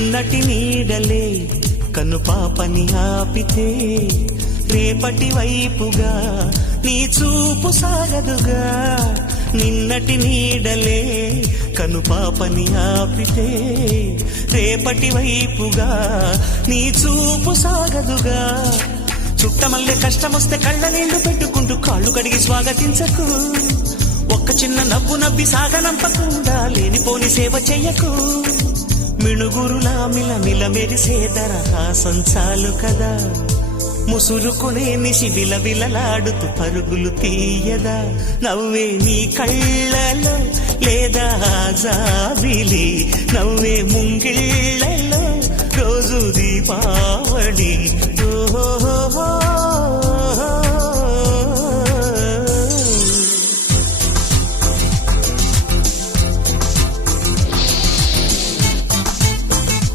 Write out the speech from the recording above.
నటి నీడలే కను పాపని ఆపితే రేపటి వైపుగా నీ చూపు సాగదుగా. నిన్నటి నీడలే కను పాపని ఆపితే రేపటి వైపుగా నీ చూపు సాగదుగా. చుట్టమల్లే కష్టమొస్తే కళ్ళ నీళ్లు పెట్టుకుంటూ కాళ్ళు కడిగి స్వాగతించకు. ఒక్క చిన్న నవ్వు నవ్వి సాగనంపకుండా లేనిపోని సేవ చెయ్యకు. మిణుగురులా మిలమిల మెరిసే దరహాసం చాలు కదా. ముసురుకునే నిశి విలవిలలాడుతూ పరుగులు తీయదా. నవ్వే నీ కళ్ళలో లేదా జాబిలి, నవ్వే ముంగిళ్ళలో రోజు దీపావళి.